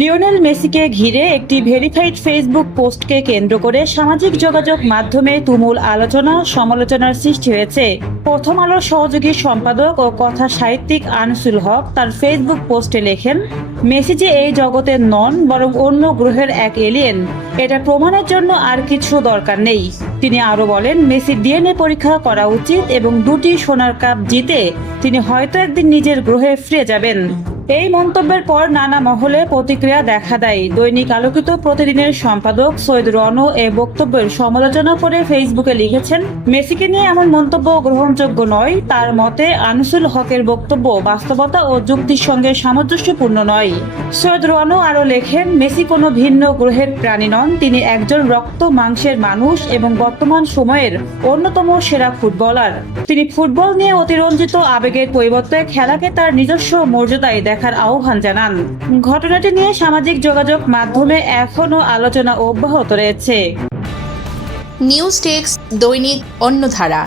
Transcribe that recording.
Lionel মেসিকে ঘিরে একটি ভেরিফাইড ফেসবুক পোস্টকে কেন্দ্র করে সামাজিক যোগাযোগ মাধ্যমে তুমুল আলোচনা সমালোচনার সৃষ্টি হয়েছে। প্রথম আলোর সহযোগী সম্পাদক ও কথা সাহিত্যিক আনিসুল হক তার ফেসবুক পোস্টে লেখেন, মেসি যে এই জগতের নন বরং অন্য গ্রহের এক এলিয়েন, এটা প্রমাণের জন্য আর কিছু দরকার নেই। তিনি আরো বলেন, মেসির ডিএনএ পরীক্ষা করা উচিত এবং 2টি সোনার কাপ জিতে তিনি হয়তো একদিন নিজের গ্রহে ফিরে যাবেন। এই মন্তব্যের পর নানা মহলে প্রতিক্রিয়া দেখা দেয়। দৈনিক আলোকিত প্রতিদিনের সম্পাদক সৈয়দ রণ এ বক্তব্যের সমালোচনা করে ফেসবুকে লিখেছেন, মেসিকে নিয়ে এমন মন্তব্য গ্রহণযোগ্য নয়। তার মতে আনিসুল হকের বক্তব্য বাস্তবতা ও যুক্তির সঙ্গে সামঞ্জস্যপূর্ণ নয়। সৈয়দ রণ আরো লেখেন, মেসি কোনো ভিন্ন গ্রহের প্রাণী নন, তিনি একজন রক্ত মাংসের মানুষ এবং বর্তমান সময়ের অন্যতম সেরা ফুটবলার। তিনি ফুটবল নিয়ে অতিরঞ্জিত আবেগের পরিবর্তে খেলাকে তার নিজস্ব মর্যাদায় দেখার আহ্বান জানান। ঘটনাটি নিয়ে সামাজিক যোগাযোগ মাধ্যমে এখনও আলোচনা অব্যাহত রয়েছে। নিউজ টেক্স দৈনিক অন্যধারা।